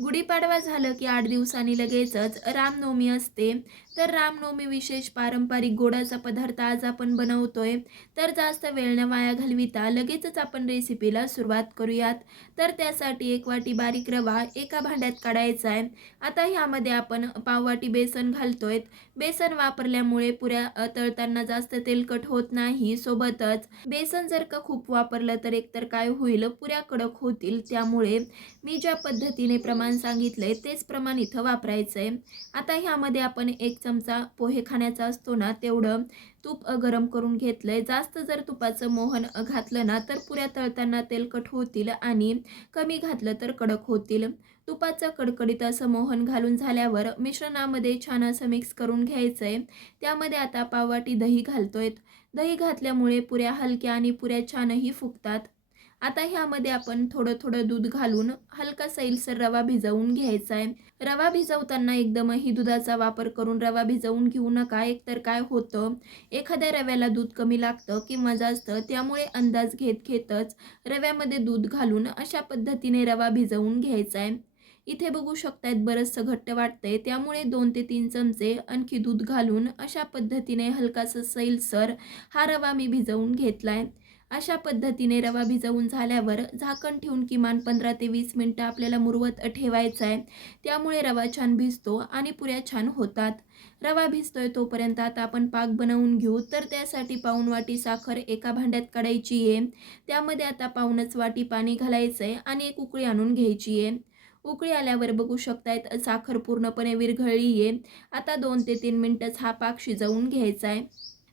गुढीपाडवा झालं की आठ दिवसांनी लगेचच रामनवमी असते. तर रामनवमी विशेष पारंपरिक गोडाचा पदार्थ आज आपण बनवतोय. तर जास्त वेळ न वाया घालविता लगेचच आपण रेसिपीला सुरुवात करूयात. तर त्यासाठी एक वाटी बारीक रवा एका भांड्यात काढायचा आहे. आता ह्यामध्ये आपण पाववाटी बेसन घालतोय. बेसन वापरल्यामुळे पुऱ्या तळताना जास्त तेलकट होत नाही. सोबतच बेसन जर का खूप वापरलं तर एकतर काय होईल? पुऱ्या कडक होतील. त्यामुळे मी ज्या पद्धतीने प्रमाण सांगितलंय तेच प्रमाण इथं वापरायचं आहे आता ह्यामध्ये आपण एक चमचा पोहे खाण्याचा असतो ना तेवढं तूप गरम करून घेतलंय. जास्त जर तुपाचं मोहन घातलं ना तर पुऱ्या तळताना तेलकट होतील आणि कमी घातलं तर कडक होतील. तुपाचं कडकडीत असं मोहन घालून झाल्यावर मिश्रणामध्ये छान असं मिक्स करून घ्यायचं आहे त्यामध्ये आता पाववाटी दही घालतोय. दही घातल्यामुळे पुऱ्या हलक्या आणि पुऱ्या छानही फुगतात. आता ह्यामध्ये आपण थोडं थोडं दूध घालून हलका सैलसर रवा भिजवून घ्यायचा आहे रवा भिजवताना एकदमही दुधाचा वापर करून रवा भिजवून घेऊ नका. एकतर काय होतं एखाद्या रव्याला दूध कमी लागतं किंवा जास्त त्यामुळे अंदाज घेत घेतच रव्यामध्ये दूध घालून अशा पद्धतीने रवा भिजवून घ्यायचा आहे इथे बघू शकतायत बरंचसं घट्ट वाटतंय. त्यामुळे दोन ते तीन चमचे आणखी दूध घालून अशा पद्धतीने हलकासं सैलसर हा रवा मी भिजवून घेतला आहे अशा पद्धतीने रवा भिजवून झाल्यावर झाकण ठेवून किमान पंधरा ते वीस मिनटं आपल्याला मुरवत ठेवायचा आहे. त्यामुळे रवा छान भिजतो आणि पुऱ्या छान होतात. रवा भिजतोय तोपर्यंत आता आपण पाक बनवून घेऊ. तर त्यासाठी पाऊण वाटी साखर एका भांड्यात काढायची आहे. त्यामध्ये आता पाऊणच वाटी पाणी घालायचं आहे आणि एक उकळी आणून घ्यायची आहे. उकळी आल्यावर बघू शकतायत साखर पूर्णपणे विरघळली आहे आता दोन ते तीन मिनटंच हा पाक शिजवून घ्यायचा आहे.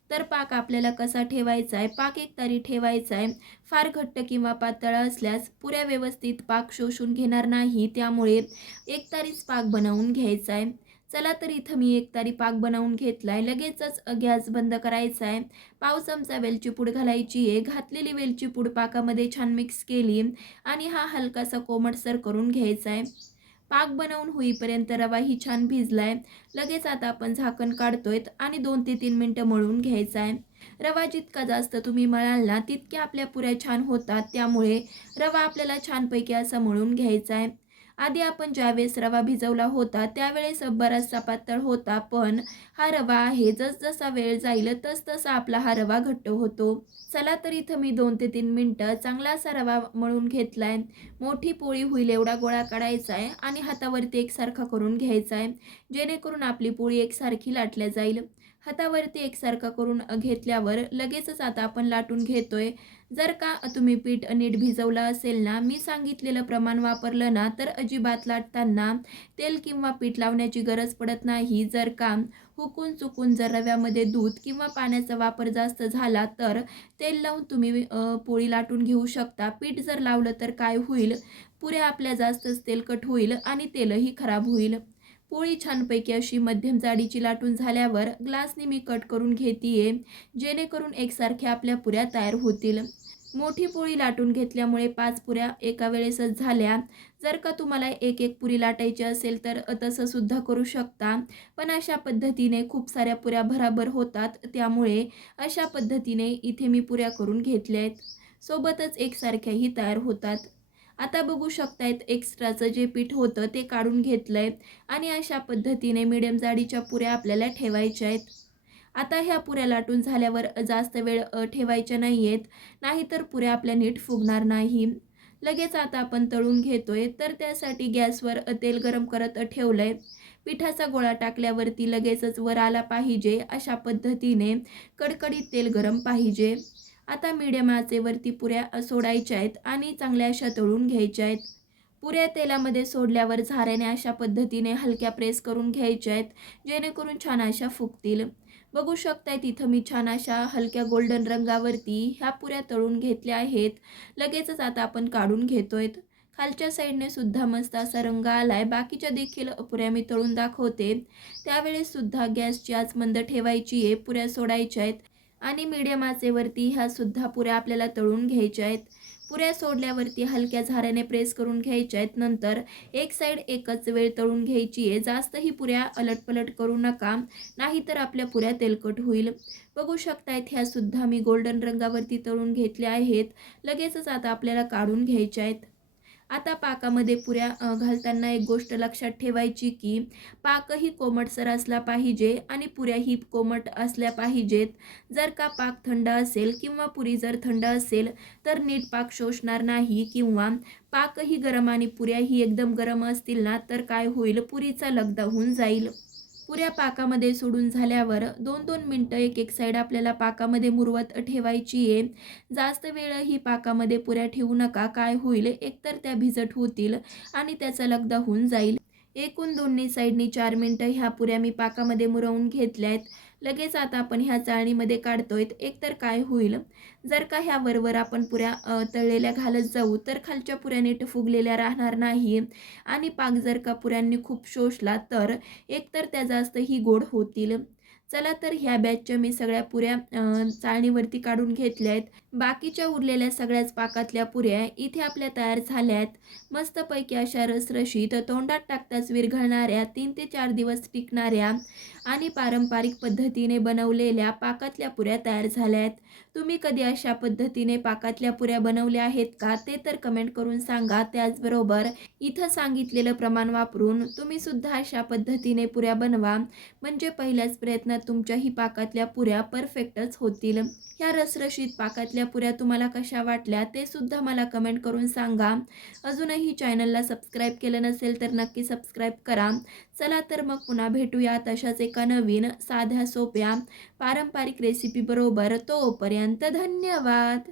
तर पाक आपल्याला कसा ठेवायचा आहे? पाक एक तरी ठेवायचा आहे. फार घट्ट किंवा पातळ असल्यास पुऱ्या व्यवस्थित पाक शोषून घेणार नाही. त्यामुळे एक तारीच पाक बनवून घ्यायचा आहे. चला तर इथं मी एक तारी पाक बनवून घेतला आहे लगेचच गॅस बंद करायचा आहे. पाव चमचा वेलची पूड घालायची आहे. घातलेली वेलची पूड पाकामध्ये छान मिक्स केली आणि हा हलकासा कोमटसर करून घ्यायचा आहे. पाक बनवून होईपर्यंत रवा ही छान भिजलाय. लगेच आता आपण झाकण काढतोय आणि दोन ते तीन मिनटं मळून घ्यायचा आहे रवा जितका जास्त तुम्ही मळाल ना तितक्या आपल्या पुऱ्या छान होतात. त्यामुळे रवा आपल्याला छानपैकी असा मळून घ्यायचा आहे आधी आपण ज्यावेळेस रवा भिजवला होता त्यावेळेस बराचसा पातळ होता पण हा रवा आहे. जसजसा वेळ जाईल तसतसा आपला हा रवा घट्ट होतो. चला तर इथं मी दोन ते तीन मिनटं चांगला असा रवा मळून घेतला आहे मोठी पोळी होईल एवढा गोळा काढायचा आहे आणि हातावरती एकसारखा करून घ्यायचा आहे जेणेकरून आपली पोळी एकसारखी लाटल्या जाईल. हातावरती एकसारखा करून घेतल्यावर लगेचच आता आपण लाटून घेतोय. जर का तुम्ही पीठ नीट भिजवलं असेल ना मी सांगितलेलं प्रमाण वापरलं ना तर अजिबात लाटताना तेल किंवा पीठ लावण्याची गरज पडत नाही. जर का हुकून चुकून जर रव्यामध्ये दूध किंवा पाण्याचा वापर जास्त झाला तर तेल लावून तुम्ही पोळी लाटून घेऊ शकता. पीठ जर लावलं तर काय होईल? पुऱ्या आपल्या जास्तच तेलकट होईल आणि तेलही खराब होईल. पोळी छानपैकी अशी मध्यम जाडीची लाटून झाल्यावर ग्लासने मी कट करून घेतीये जेणेकरून एकसारख्या आपल्या पुऱ्या तयार होतील. मोठी पोळी लाटून घेतल्यामुळे पाच पुऱ्या एका वेळेसच झाल्या. जर का तुम्हाला एक एक पुरी लाटायची असेल तर तसं सुद्धा करू शकता पण अशा पद्धतीने खूप साऱ्या पुऱ्या भराभर होतात त्यामुळे अशा पद्धतीने इथे मी पुऱ्या करून घेतल्या आहेत सोबतच एकसारख्याही तयार होतात. आता बघू शकतायत एक्स्ट्राचं जे पीठ होतं ते काढून घेतलं आहे आणि अशा पद्धतीने मिडियम जाडीच्या पुऱ्या आपल्याला ठेवायच्या आहेत. आता ह्या पुऱ्या लाटून झाल्यावर जास्त वेळ ठेवायच्या नाही आहेत नाहीतर पुऱ्या आपल्या नीट फुगणार नाही. लगेच आता आपण तळून घेतोय तर त्यासाठी गॅसवर तेल गरम करत ठेवलंय. पिठाचा गोळा टाकल्यावरती लगेचच वर आला पाहिजे अशा पद्धतीने कडकडीत तेल गरम पाहिजे. आता मीडियम आचेवरती पुऱ्या सोडायच्या आहेत आणि चांगल्या अशा तळून घ्यायच्या आहेत. पुऱ्या तेलामध्ये सोडल्यावर झाऱ्याने अशा पद्धतीने हलक्या प्रेस करून घ्यायच्या आहेत जेणेकरून छान अशा फुगतील. बघू शकताय तिथं मी छान अशा हलक्या गोल्डन रंगावरती ह्या पुऱ्या तळून घेतल्या आहेत. लगेचच आता आपण काढून घेतोय खालच्या साईडने सुद्धा मस्त असा रंग आलाय. बाकीच्या देखील पुऱ्या मी तळून दाखवते. त्यावेळेस सुद्धा गॅसची आज मंद ठेवायची आहे. पुऱ्या सोडायच्या आहेत. आणि मीडियम आचेवरती ह्या सुद्धा पुऱ्या आपल्याला तळून घ्यायच्या आहेत. पुऱ्या सोडल्यावरती हलक्या झाऱ्याने प्रेस करून घ्यायच्या आहेत. नंतर एक साईड एकच वेळ तळून घ्यायची आहे. जास्तही पुऱ्या अलटपलट करू नका नाहीतर आपल्या पुऱ्या तेलकट होईल. बघू शकतायत ह्या सुद्धा मी गोल्डन रंगावरती तळून घेतल्या आहेत. लगेचच आता आपल्याला काढून घ्यायच्या आहेत. आता पाकामध्ये पुऱ्या घालताना एक गोष्ट लक्षात ठेवायची की पाकही कोमटसर असला पाहिजे आणि पुऱ्याही कोमट असल्या पाहिजेत. जर का पाक थंड असेल किंवा पुरी जर थंड असेल तर नीट पाक शोषणार नाही किंवा पाकही गरम आणि पुऱ्याही एकदम गरम असतील ना तर काय होईल? पुरीचा लगदा होऊन जाईल. पुऱ्या पाकामध्ये सोडून झाल्यावर दोन दोन मिनटं एक एक साईड आपल्याला पाकामध्ये मुरवत ठेवायची आहे. जास्त वेळ ही पाकामध्ये पुऱ्या ठेवू नका. काय होईल? एकतर त्या भिजट होतील आणि त्याचा लगदा होऊन जाईल. एकूण दोन्ही साईडनी चार मिनटं ह्या पुऱ्या मी पाकामध्ये मुरवून घेतल्या आहेत लगेच आता आपण ह्या चाळणीमध्ये काढतोय एकतर काय होईल? जर का ह्या वरवर आपण पुऱ्या तळलेल्या घालत जाऊ तर खालच्या पुऱ्याने फुगलेल्या राहणार नाही. आणि पाक जर का पुऱ्यांनी खूप शोषला तर एकतर त्या जास्तही गोड होतील. चला तर ह्या बॅचच्या मी सगळ्या पुऱ्या चाळणीवरती काढून घेतल्या आहेत बाकीच्या उरलेल्या सगळ्याच पाकातल्या पुऱ्या इथे आपल्या तयार झाल्या आहेत मस्तपैकी अशा रसरशीत तोंडात टाकताच विरघळणाऱ्या तीन ते चार दिवस टिकणाऱ्या आणि पारंपरिक पद्धतीने बनवलेल्या पाकातल्या पुऱ्या तयार झाल्या आहेत तुम्ही कधी अशा पद्धतीने पाकातल्या पुऱ्या बनवल्या आहेत का? ते तर कमेंट करून सांगा. त्याचबरोबर इथं सांगितलेलं प्रमाण वापरून तुम्ही सुद्धा अशा पद्धतीने पुऱ्या बनवा. म्हणजे पहिल्याच प्रयत्नात तुमच्याही पाकातल्या पुऱ्या परफेक्टच होतील. ह्या रसरशीत पाकातल्या पुऱ्या तुम्हाला कशा वाटल्या ते सुद्धा मला कमेंट करून सांगा. अजूनही चॅनलला सबस्क्राईब केलं नसेल तर नक्की सबस्क्राईब करा. चला तर मग पुन्हा भेटूया तशाच एका नवीन साध्या सोप्या पारंपरिक रेसिपीबरोबर तोपर्यंत धन्यवाद.